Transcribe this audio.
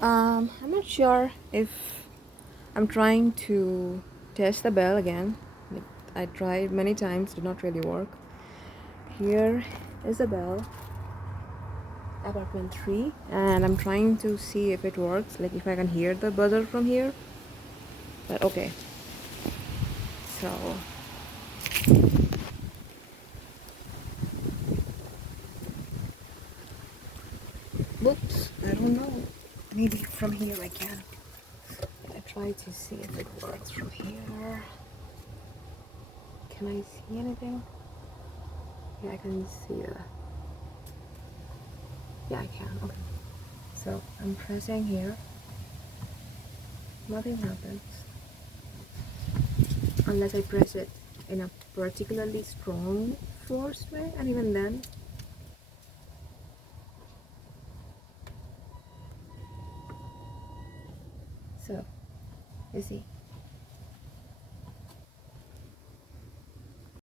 I'm not sure if I'm trying to test the bell again. Like, I tried many times, did not really work. Here is the bell, apartment 3, and I'm trying to see if it works, like if I can hear the buzzer from here. But okay, so whoops, I don't know. Maybe from here I can. I try to see if it works from here. Can I see anything? Yeah, I can see the. Yeah, I can. Okay. So I'm pressing here. Nothing happens unless I press it in a particularly strong forced way, and even then. So you see,